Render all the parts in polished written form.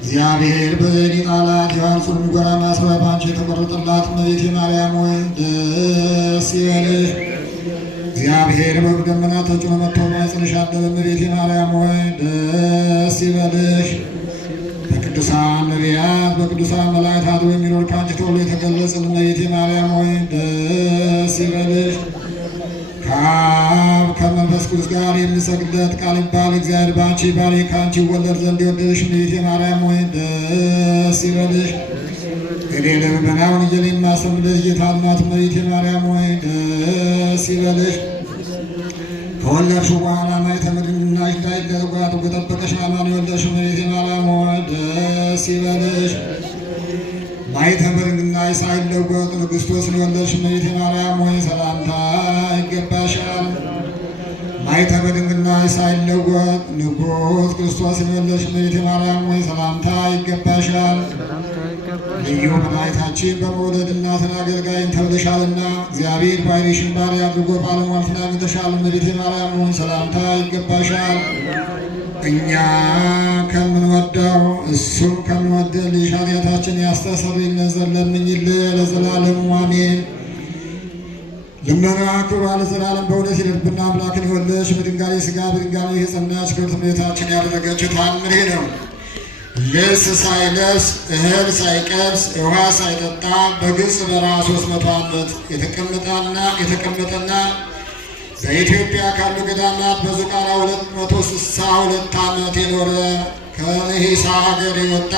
እግዚአብሔር በእኔ ቃላት የዋንሱን ጎራ ማስዋብ ባንቺ የተቆረጠላት እመቤቴ ማርያም ሆይ ደስ ይበልሽ። እግዚአብሔር በደመና ተጭኖ መጥቶ በማኅፀንሽ አደረ። እመቤቴ ማርያም ሆይ ደስ ይበልሽ። በቅዱሳን ነቢያት በቅዱሳን መላእክት አድሮ የሚኖር ከአንቺ ተወልዶ የተገለጸልን እመቤቴ ማርያም ሆይ ደስ ይበልሽ። ከአብ ከመንፈስ ቅዱስ ጋር የሚሰግድለት ቃል ይባል እግዚአብሔር በአንቺ ባል ከአንቺ ይወለድ ዘንድ የወደደሽ እመቤቴ ማርያም ሆይ ደስ ይበልሽ። እኔ ለምእመናን ወንጌል የማስተምርልሽ ጌታ እናት እመቤቴ ማርያም ሆይ ደስ ይበልሽ። ከወለድሽው በኋላ ማኅተመ ድንግልናሽ እንዳይለወጥ አድርጎ የጠበቀሽ አማኑኤል የወለድሽ እመቤቴ ማርያም ሆይ ደስ ይበልሽ። ማኅተመ ድንግልናሽ ሳይለወጥ ክርስቶስን የወለድሽ እመቤቴ ማርያም ሆይ ሰላምታ ይገባሻል። ማኅተመ ድንግልናሽ ሳይለወጥ ንጉሥ ክርስቶስን የወለድሽ እመቤቴ ማርያም ሆይ ሰላምታ ይገባሻል። ልዩ መድኃኒታችን በመውለድ እናትን አገልጋይን ተብለሻልና እግዚአብሔር ባሕርይሽን ባሪያ አድርጎ ባለሟልትን አግኝተሻል። እመቤቴ ማርያም ሆይ ሰላምታ ይገባሻል። እኛ ከምንወደው እሱም ከምንወደው ልጅ ኃጢአታችን ያስተሰርይልን ዘንድ ለምኝልን ለዘላለሙ አሜን። ልመና ክብሯ ለዘላለም በእውነት ይደርብና አምላክን የወለድሽ በድንጋሌ ሥጋ በድንጋሌ የጸናች ክብርት እመቤታችን ያደረገችው ተአምር ይህ ነው። ልብስ ሳይለብስ እህል ሳይቀምስ ውሃ ሳይጠጣ በግብፅ በረሃ 300 ዓመት የተቀመጠና በኢትዮጵያ ካሉ ገዳማት በዝቋላ 262 ዓመት የኖረ ከነሂሳ ሀገር የወጣ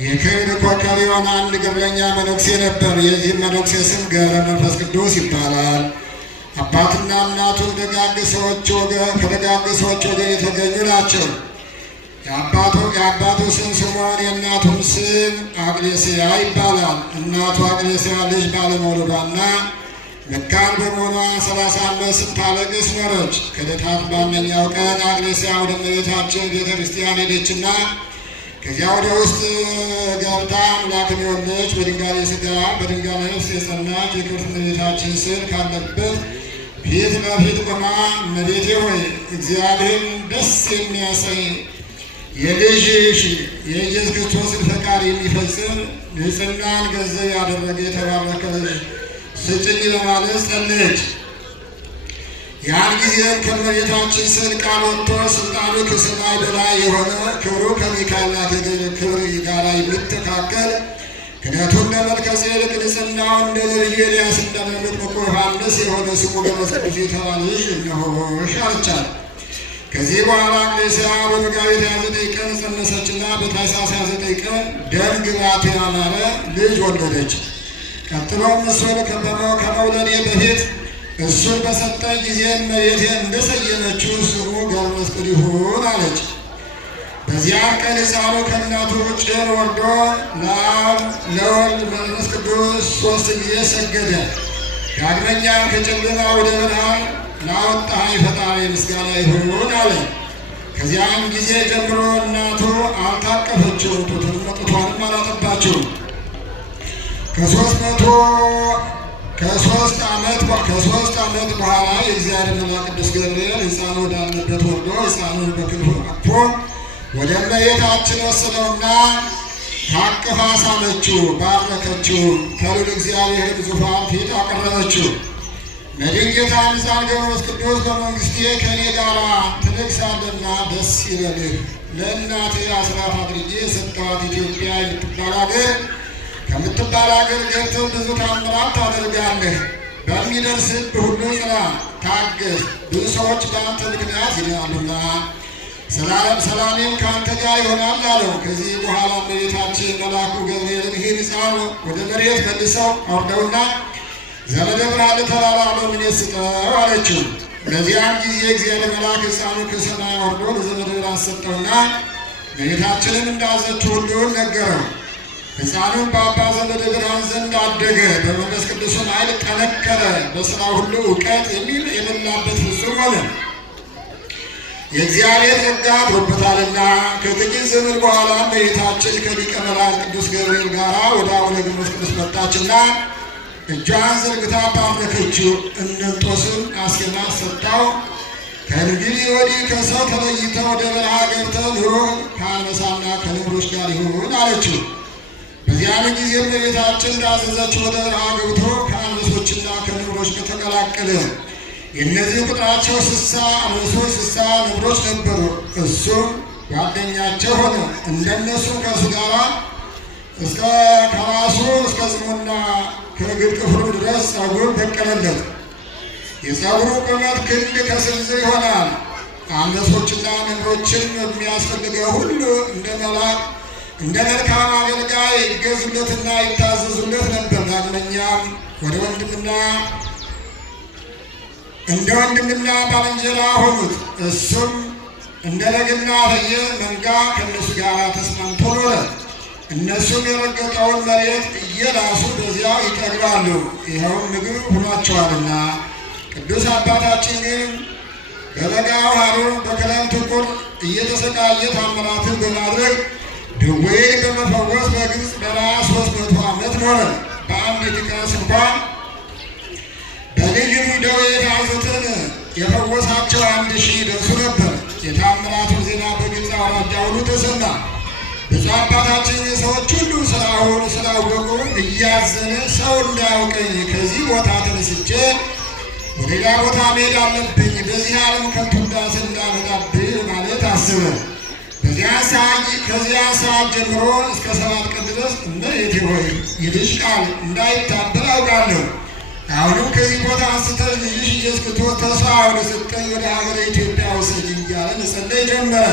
የክብር ኮከብ የሆነ አንድ ገድለኛ መነኩሴ ነበር። የዚህ መነኩሴ ስም ገብረ መንፈስ ቅዱስ ይባላል። አባትና እናቱ ከደጋግ ሰዎች ወገን የተገኙ ናቸው። የአባቱ ስም ስምዖን የእናቱም ስም አቅሌስያ ይባላል። እናቱ አቅሌስያ ልጅ ባለመውለዷና መካን በመሆኗ 30 ዓመት ስታለቅስ ኖረች። ከዕለታት በአንደኛው ቀን አቅሌስያ ወደ እመቤታችን ቤተ ክርስቲያን ሄደችና ከዚያ ወደ ውስጥ ገብታ አምላክን የወለደች በድንጋሌ ሥጋ በድንጋሌ ነፍስ የጸናች የክብርት እመቤታችን ስዕል ካለበት ፊት ለፊት ቆማ እመቤቴ ሆይ እግዚአብሔርን ደስ የሚያሰኝ የልጅሽ የኢየሱስ ክርስቶስን ፈቃድ የሚፈጽም ንጽሕናን ገንዘብ ያደረገ የተባረከ ልጅ ስጭኝ በማለት ጸለየች። ያን ጊዜም ከእመቤታችን ስዕል ቃል ወጥቶ ሥልጣኑ ከሰማይ በላይ የሆነ ክብሩ ከሚካኤልና ከገብርኤል ክብር ጋር የሚተካከል ክህነቱ እንደ መልከጼዴቅ ንጽሕናው እንደ ነቢዩ ኤልያስ እንደ መጥምቁ ዮሐንስ የሆነ ስሙ ገብረ ቅዱስ የተባለ ልጅ እነሆሽ አለቻት። ከዚህ በኋላ አቅሌስያ በመጋቢት 29 ቀን ጸነሰችና በታኅሳስ 29 ቀን ደም ግባቱ ያማረ ልጅ ወለደች። ቀጥሎም እሱን ከመውለዴ በፊት እሱን በሰጠኝ ጊዜ እመቤቴ እንደሰየመችው ስሙ ገብረ መስቀል ይሁን አለች። በዚያም ቀን ሕፃኑ ከእናቱ ጭን ወርዶ ለወልድ መንፈስ ቅዱስ 3 ጊዜ ሰገደ። ዳግመኛም ከጨለማ ወደ ብርሃን ላወጣኸኝ ፈጣሪ ምስጋና ይሁን አለ። ከዚያም ጊዜ ጀምሮ እናቱ አልታቀፈችውም፣ ጡቷንም አላጠባችውም። ከሦስት ዓመት በኋላ የእግዚአብሔር መልአክ ቅዱስ ገብርኤል ሕፃኑ ወዳለበት ወርዶ ሕፃኑን በክንፉ አቅፎ ወደ እመቤታችን ወሰደውና ታቅፋ ሳመችው፣ ባረከችው፣ ከልዑል እግዚአብሔር ዙፋን ፊት አቀረበችው። በድንገት ሕፃን ገብረ መንፈስ ቅዱስ በመንግሥቴ ከእኔ ጋር ትነግሣለህና ደስ ይበልህ። ለእናቴ አስራት አድርጌ የሰጠኋት ኢትዮጵያ ከምትባል አገር ገብተህ ብዙ ታምራት ታደርጋለህ። በሚደርስብህ ሁሉ ጽና፣ ታገስ፣ ብዙ ሰዎች በአንተ ምክንያት ይድናሉና ሰላሜም ከአንተ ጋር ይሆናል አለው። ከዚህ በኋላ እመቤታችን መልአኩ ገብርኤልን ይህን ሕፃን ወደ መሬት መልሰው አውርደውና ዘመደ ብርሃን ተራራ በምኔት ስጠው አለችው። በዚያም ጊዜ እግዚአብሔር መልአክ ሕፃኑን ከሰማይ አውርዶ ለዘመደ ብርሃን ሰጠውና እመቤታችንን እንዳዘችው ሁሉ ነገረው። ሕፃኑን በአባ ዘመደ ብርሃን ዘንድ አደገ፣ በመንፈስ ቅዱስም ኃይል ጠነከረ፣ በሥራ ሁሉ እውቀት የሞላበት ፍጹም ሆነ። የእግዚአብሔር ጸጋ አድሮበታልና። ከጥቂት ዘመን በኋላ እመቤታችን ከሊቀ መላእክት ቅዱስ ገብርኤል ጋር ወደ አቡነ ገብረ መንፈስ ቅዱስ መጣችና እጇን ዘርግታ ባረከችው። እንጦስን አስኬማ ሰጥታው ከእንግዲህ ወዲህ ከሰው ተለይተህ ወደ በረሃ ገብተህ ኑሮ ከአንበሳና ከነብሮች ጋር ይሁን አለችው። በዚያን ጊዜ እመቤታችን እንዳዘዘችው ወደ በረሃ ገብቶ ከአንበሶችና ከነብሮች ጋር ተቀላቀለ። የእነዚህ ቁጥራቸው 60 አንበሶች 60 ነብሮች ነበሩ። እሱም ጓደኛቸው ሆነ። እንደነሱ ከእሱ ጋር እስከ ከራሱ እስከ ጽሙና ከእግር ጥፍሩ ድረስ ጸጉር በቀለለት። የጸጉሩ ቁመት ክንድ ከስንዝር ይሆናል። አንበሶችና ነብሮችን የሚያስፈልገው ሁሉ እንደ መልካም አገልጋይ ይገዙለትና ይታዘዙለት ነበር። ዳግመኛም እንደ ወንድምና ባልንጀራ ሆኑት። እሱም እንደ በግና ፍየል መንጋ ከእነሱ ጋር ተስማምቶ ኖረ። እነሱም የረገጠውን መሬት እየላሱ በዚያው ይጠግባሉ፣ ይኸውም ምግብ ሆኗቸዋልና። ቅዱስ አባታችን ግን በበጋው ሐሩር በክረምቱ ቁር እየተሰቃየ ታምራትን በማድረግ ድውይን በመፈወስ በግብፅ በረሃ 300 ዓመት ኖረ። በአንዲት ቀን እንኳን በልዩ ደዌ የተያዙትን የፈወሳቸው 1000 ይደርሱ ነበር። የታምራቱ ዜና በግብፅ አውራጃ ሁሉ ተሰማ። ብፁዕ አባታችን የሰዎች ሁሉ ስራውን ስላወቁ እያዘነ ሰው እንዳያውቀኝ ከዚህ ቦታ ተነስቼ ወደ ሌላ ቦታ መሄድ አለብኝ፣ በዚህ ዓለም ከንቱ ውዳሴ እንዳመጣብኝ ማለት አስበ። ከዚያ ሰዓት ጀምሮ እስከ 7 ቀን ድረስ እመቤቴ ሆይ የልጅሽ ቃል እንዳይታበል አውቃለሁ። አሁንም ከዚህ ቦታ አንስተሽ ልጅሽ ኢየሱስ ክርስቶስ ተስፋ ወደ ሰጠኝ ወደ ሀገረ ኢትዮጵያ ውሰጂኝ እያለ መጸለይ ጀመረ።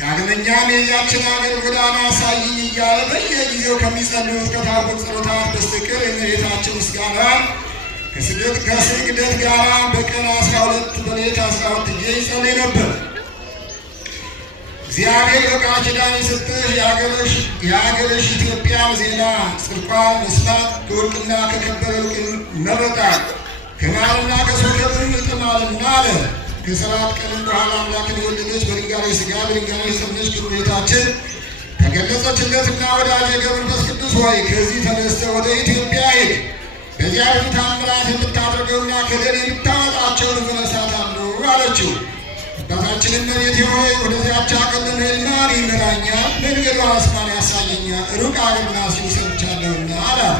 ዳግመኛም የዚያችን ሀገር ጎዳና አሳይኝ እያለ በየጊዜው ከሚጸልዩት ከታቦት ጸሎታት በስተቀር የእመቤታችን ምስጋና ከስግደት ጋር በቀን 12 በሌሊት 12 ጊዜ ይጸልይ ነበር። እግዚአብሔር በቃል ኪዳን የሰጠሽ የሀገርሽ ኢትዮጵያም ዜና ጽድቋን መስማት ከወርቅና ከከበረ ወርቅ መረጣት ከማርና ከሶከብም እጥማልና አለ። ከ7 ቀንም በኋላ አምላክን የወለደች በድንጋሌ ሥጋ በድንጋሌ ጸነች እመቤታችን ተገለጸችለትና ወዳጄ ገብረ መንፈስ ቅዱስ ሆይ ከዚህ ተነስተህ ወደ ኢትዮጵያ ሂድ፣ በዚያ ብዙ ታምራት የምታደርገውና ከገደል የምታወጣቸው እነሳታለሁ አለችው። አባታችንን እመቤቴ ሆይ ወደዚያች ሀገር ለመሄድ ማን ይመራኛል? መንገዷንስ ማን ያሳየኛል? ሩቅ አገርና ሲሉ ሰምቻለሁና አላት።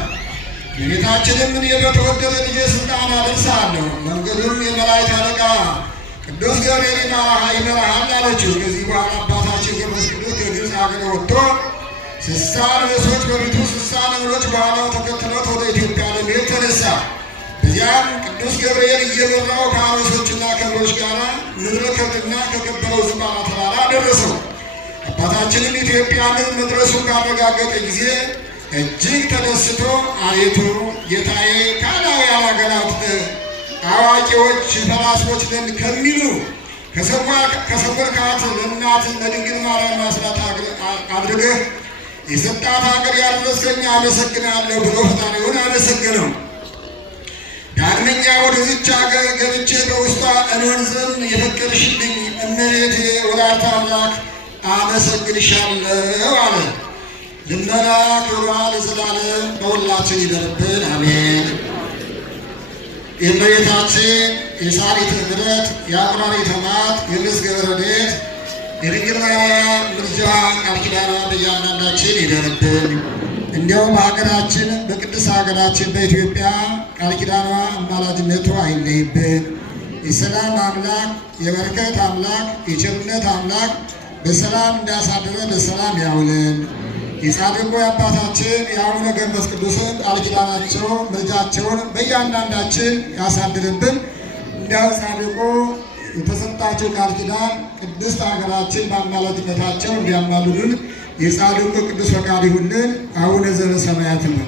እመቤታችንም እኔ በተወደደ ልጄ ሥልጣን አደርሳለሁ፣ መንገዱም የመላእክት አለቃ ቅዱስ ገብርኤል ይመራሃል አለችው። ከዚህ በኋላ አባታችን ገብረ መንፈስ ቅዱስ ከግብፅ ሀገር ወጥቶ 60 አንበሶች በፊቱ 60 ነብሮች በኋላው ተከትሎት ወደ ኢትዮጵያ ለመሄድ ተነሳ። በዚያም ቅዱስ ገብርኤል እየመራው ከአንበሶችና ከነብሮች ጋር ምድረ ከብድና ከከበረው ዝቋላ ተራራ ደረሰው። አባታችንም ኢትዮጵያን መድረሱን ካረጋገጠ ጊዜ እጅግ ተደስቶ አቤቱ ጌታዬ ካላውያን አገራት አዋቂዎች ፈላስፎች ነን ከሚሉ ከሰወርካት ለእናት ለድንግል ማርያም አስራት አድርገህ የሰጣት ሀገር ያደረስከኝ አመሰግናለሁ ብሎ ፈጣሪውን አመሰገነው። ዳግመኛ ወደዚች ሀገር ገብቼ በውስጧ እኖር ዘንድ የፈቀድሽልኝ እመቤቴ ወላዲተ አምላክ አመሰግንሻለሁ አለ። ልመና ክብሯ ለዘላለም በሁላችን ይደርብን፣ አሜን። የእመቤታችን የሳሪተ ምሕረት የአቁራሪተ መዓት የመዝገበ ረድኤት የድንግል ማርያም ምልጃ ቃል ኪዳኗ በእያንዳንዳችን ይደርብን። እንዲያውም ሀገራችን በቅድስት ሀገራችን በኢትዮጵያ ቃል ኪዳኗ አማላጅነቷ አይለይብን። የሰላም አምላክ የበረከት አምላክ የቸርነት አምላክ በሰላም እንዳሳደረ በሰላም ያውልን። የጻድቁ የአባታችን የአቡነ ገብረ መንፈስ ቅዱስን ቃል ኪዳናቸው ምልጃቸውን በእያንዳንዳችን ያሳድርብን። እንዲያው ጻድቁ የተሰጣቸው ቃል ኪዳን ቅድስት ሀገራችን በአማላጅነታቸው እንዲያማልዱን የጻድቁ ቅዱስ ፈቃድ ይሁንልን። አቡነ ዘበሰማያት ነው።